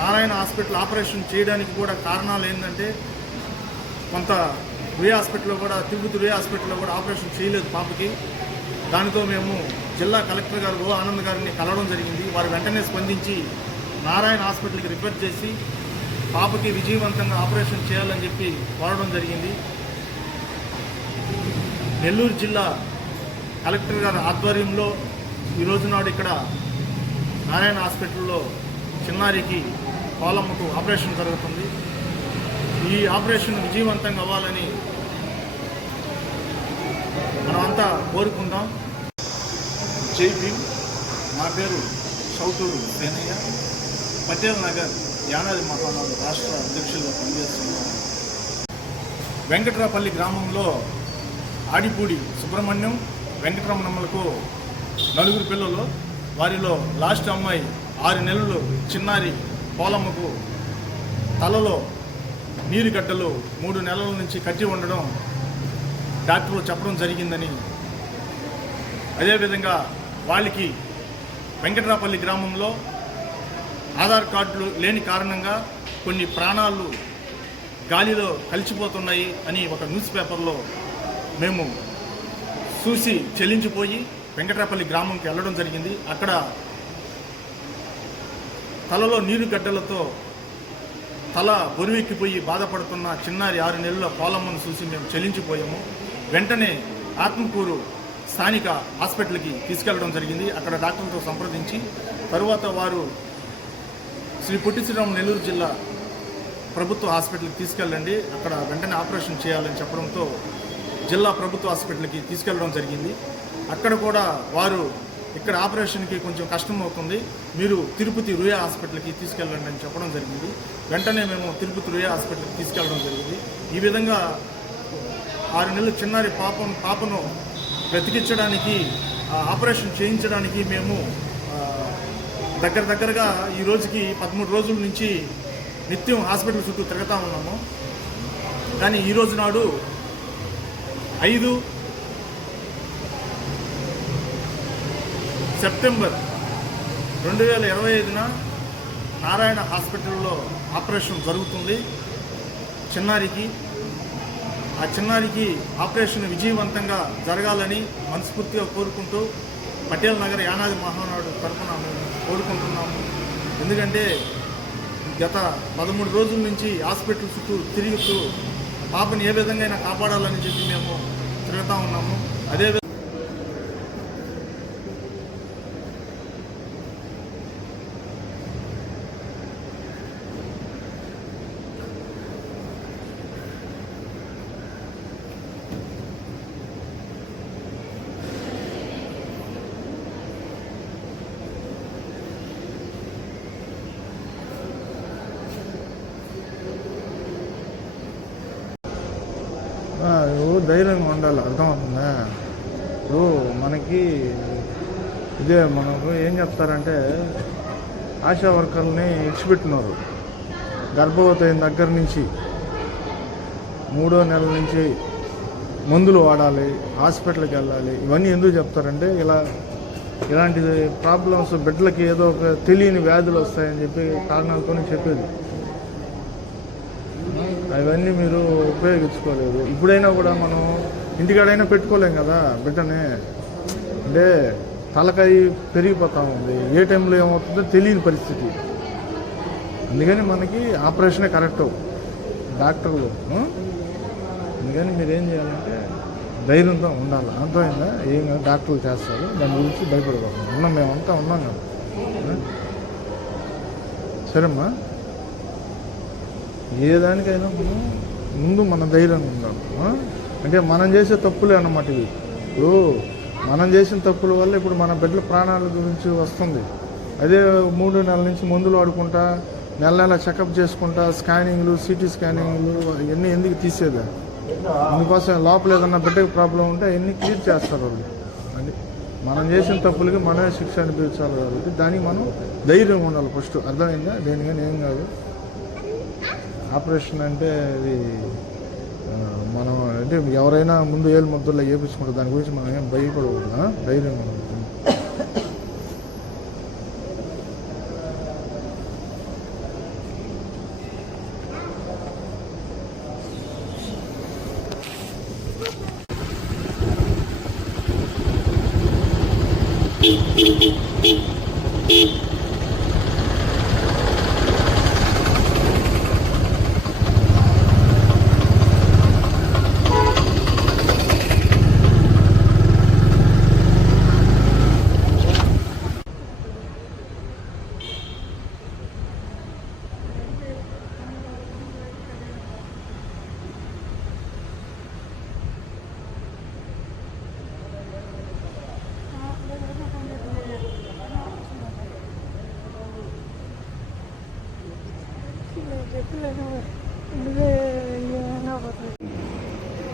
Narayana hospital operation చేయడానికి కూడా కారణాలు ఏంటంటే కొంత రుయా హాస్పిటల్లో కూడా తిరుపతి రుయా హాస్పిటల్లో కూడా ఆపరేషన్ చేయలేదు పాపకి. దానితో మేము జిల్లా కలెక్టర్ గారు ఓ ఆనంద్ గారిని కలవడం జరిగింది. వారు వెంటనే స్పందించి నారాయణ హాస్పిటల్కి రిఫర్ చేసి పాపకి విజయవంతంగా ఆపరేషన్ చేయాలని చెప్పి కోరడం జరిగింది. నెల్లూరు జిల్లా కలెక్టర్ గారి ఆధ్వర్యంలో ఈరోజు నాడు ఇక్కడ నారాయణ హాస్పిటల్లో చిన్నారికి పాలమ్మకు ఆపరేషన్ జరుగుతుంది. ఈ ఆపరేషన్ విజయవంతంగా అవ్వాలని మనమంతా కోరుకుందాం. జై భీమ్. నా పేరు చౌటూరు సేనయ్య, పటేల్ నగర్ యానాది మహానాడు రాష్ట్ర అధ్యక్షులుగా పనిచేస్తున్నాను. వెంకట్రాపల్లి గ్రామంలో ఆడిపూడి సుబ్రహ్మణ్యం, వెంకటరమణమ్మలకు 4 పిల్లలు. వారిలో లాస్ట్ అమ్మాయి 6 నెలలు చిన్నారి పోలమ్మకు తలలో నీరుగడ్డలు 3 నెలల నుంచి కట్టి ఉండడం డాక్టర్లు చెప్పడం జరిగిందని, అదేవిధంగా వాళ్ళకి వెంకట్రాపల్లి గ్రామంలో ఆధార్ కార్డులు లేని కారణంగా కొన్ని ప్రాణాలు గాలిలో కలిసిపోతున్నాయి అని ఒక న్యూస్ పేపర్లో మేము చూసి చెల్లించిపోయి వెంకట్రాపల్లి గ్రామంకి వెళ్ళడం జరిగింది. అక్కడ తలలో నీరు గడ్డలతో తల బొరువెక్కిపోయి బాధపడుతున్న చిన్నారి 6 నెలల పోలమ్మను చూసి మేము చెల్లించిపోయాము. వెంటనే ఆత్మకూరు స్థానిక హాస్పిటల్కి తీసుకెళ్లడం జరిగింది. అక్కడ డాక్టర్లతో సంప్రదించి తరువాత వారు శ్రీ పొట్టి శ్రీరాములు నెల్లూరు జిల్లా ప్రభుత్వ హాస్పిటల్కి తీసుకెళ్ళండి, అక్కడ వెంటనే ఆపరేషన్ చేయాలని చెప్పడంతో జిల్లా ప్రభుత్వ హాస్పిటల్కి తీసుకెళ్ళడం జరిగింది. అక్కడ కూడా వారు ఇక్కడ ఆపరేషన్కి కొంచెం కష్టం అవుతుంది, మీరు తిరుపతి రుయా హాస్పిటల్కి తీసుకెళ్ళండి అని చెప్పడం జరిగింది. వెంటనే మేము తిరుపతి రుయా హాస్పిటల్కి తీసుకెళ్ళడం జరిగింది. ఈ విధంగా 6 నెలల చిన్నారి పాపను బ్రతికించడానికి ఆపరేషన్ చేయించడానికి మేము దగ్గరగా ఈ రోజుకి 13 రోజుల నుంచి నిత్యం హాస్పిటల్ చుట్టూ తిరుగుతూ ఉన్నాము. కానీ ఈరోజు నాడు 5 సెప్టెంబర్ 2025న నారాయణ హాస్పిటల్లో ఆపరేషన్ జరుగుతుంది చిన్నారికి. ఆ చిన్నారికి ఆపరేషన్ విజయవంతంగా జరగాలని మనస్ఫూర్తిగా కోరుకుంటూ పటేల్ నగర్ యానాది మహానాడు తరఫున మేము కోరుకుంటున్నాము. ఎందుకంటే గత 13 రోజుల నుంచి హాస్పిటల్ చుట్టూ తిరుగుతూ పాపని ఏ విధంగా కాపాడాలని చెప్పి మేము తిరుగుతూ ఉన్నాము. అదేవిధంగా ధైర్యంగా ఉండాలి, అర్థమవుతుందా? మనకి ఇదే మనకు ఏం చెప్తారంటే ఆశా వర్కర్ని ఇచ్చిపెట్టినారు. గర్భవతి అయిన దగ్గర నుంచి 3వ నెల నుంచి మందులు వాడాలి, హాస్పిటల్కి వెళ్ళాలి. ఇవన్నీ ఎందుకు చెప్తారంటే ఇలాంటి ప్రాబ్లమ్స్ బిడ్డలకి ఏదో ఒక తెలియని వ్యాధులు వస్తాయని చెప్పి కారణాలతో చెప్పేది. అవన్నీ మీరు ఉపయోగించుకోలేదు. ఇప్పుడైనా కూడా మనం ఇంటికాడైనా పెట్టుకోలేం కదా బిడ్డని. అంటే తలకాయ పెరిగిపోతూ ఉంది, ఏ టైంలో ఏమవుతుందో తెలియని పరిస్థితి. అందుకని మనకి ఆపరేషనే కరెక్ట్ డాక్టర్లు. అందుకని మీరేం చేయాలంటే ధైర్యంతో ఉండాలి, అర్థమైందా? ఏం డాక్టర్లు చేస్తారు, దాని గురించి భయపడకూడదు. మేమంతా ఉన్నాం కదా. సరేమ్మా, ఏ దానికైనా ముందు మన ధైర్యంగా ఉండాలి. అంటే మనం చేసే తప్పులే అన్నమాట ఇవి. ఇప్పుడు మనం చేసిన తప్పుల వల్ల ఇప్పుడు మన బిడ్డల ప్రాణాల గురించి వస్తుంది. అదే 3 నెలల నుంచి మందులు వాడుకుంటా నెల చెకప్ చేసుకుంటా స్కానింగ్లు, సిటీ స్కానింగ్లు ఇవన్నీ ఎందుకు తీసేదా? అందుకోసం లోపల ఏదన్నా బిడ్డకి ప్రాబ్లం ఉంటే అవన్నీ క్లియర్ చేస్తారు వాళ్ళు. అది మనం చేసిన తప్పులకి మనమే శిక్ష అనిపించాలి కాబట్టి దానికి మనం ధైర్యం ఉండాలి ఫస్ట్, అర్థమైందా? దేనికని ఏం కాదు. ఆపరేషన్ అంటే అది మనం అంటే ఎవరైనా ముందు ఏళ్ళు ముద్దుల్లో వేయించుకుంటారు, దాని గురించి మనం ఏం భయపడకూడదు, ధైర్యం ఉండాలి.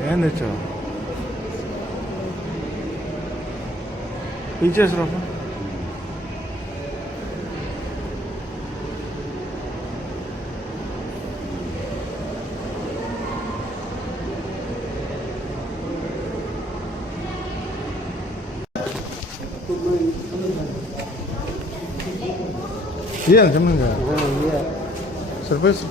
ఏం తెచ్చావు ఇచ్చేసి రాప ఏం చెప్పండి సర్ప్రైజ్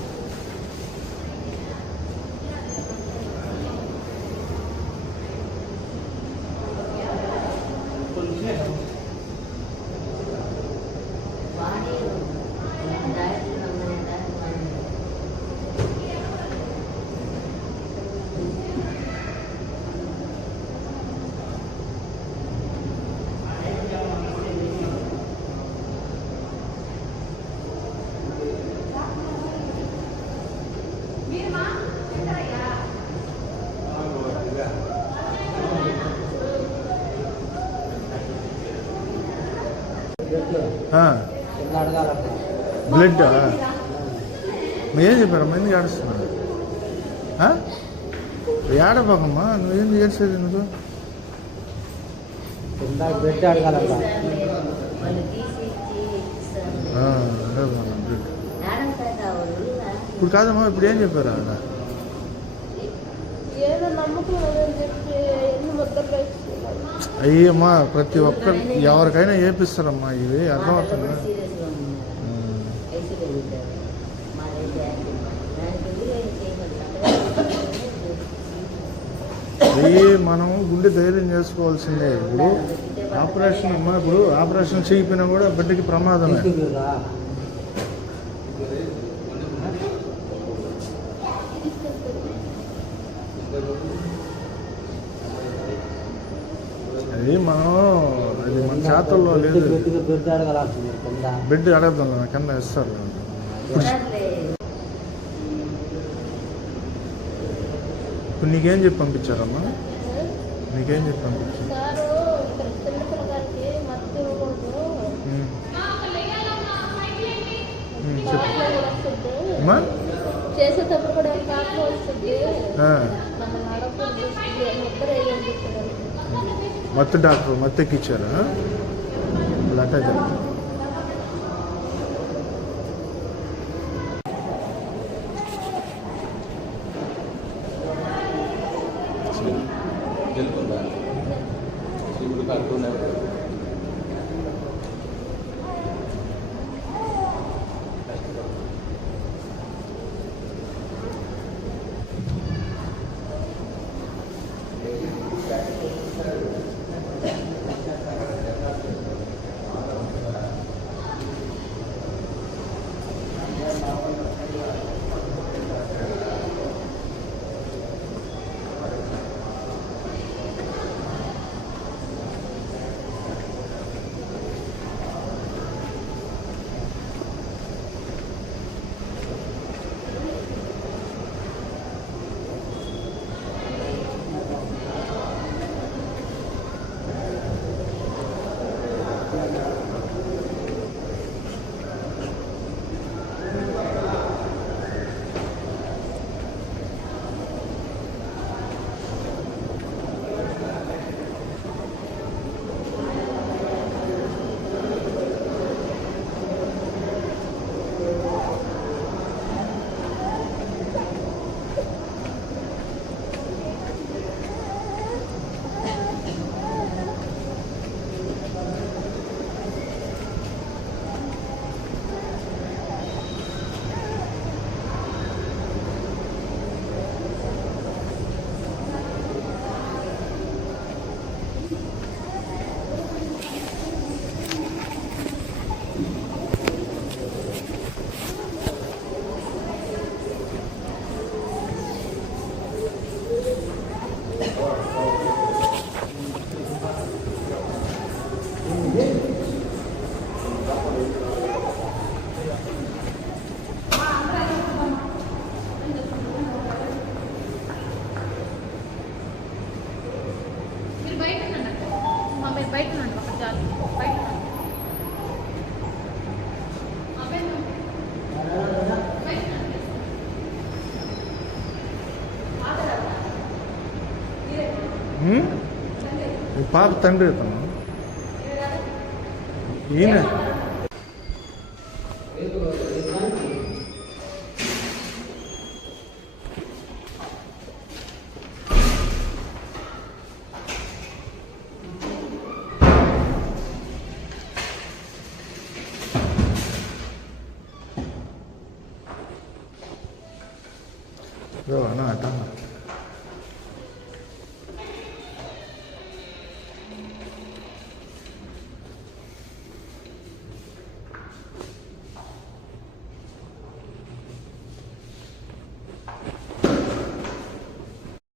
బ్లడ్ ఏం చెప్పారమ్మా ఎందుకు ఏడుస్తున్నా ఏడబాకమ్మా నువ్వేంది ఏడ్చేది నువ్వు బ్లడ్ అడగాలంట ఇప్పుడు కాదమ్మా ఇప్పుడు ఏం చెప్పారు ఆడ అయ్యమ్మా ప్రతి ఒక్కరు ఎవరికైనా వేపిస్తారమ్మా ఇవి అర్థమవుతుంది అయ్యి మనం గుండె ధైర్యం చేసుకోవాల్సిందే ఇప్పుడు ఆపరేషన్ అమ్మా ఇప్పుడు ఆపరేషన్ చేయకపోయినా కూడా బిడ్డకి ప్రమాదమే అది మన చేతుల్లో లేదు బెడ్ అడగద్దాం కింద ఇస్తారు ఇప్పుడు నీకేం చెప్పి పంపించారమ్మా నీకేం చెప్పి పంపించారు చెప్పమ్మా చేసేటప్పుడు కూడా వస్తుంది మత్తు డాక్టర్ మత్తు ఎక్కిచ్చారా లతా చెప్తా ఈ పాప తండ్రి ఇతను ఈయన అన్న అట్ట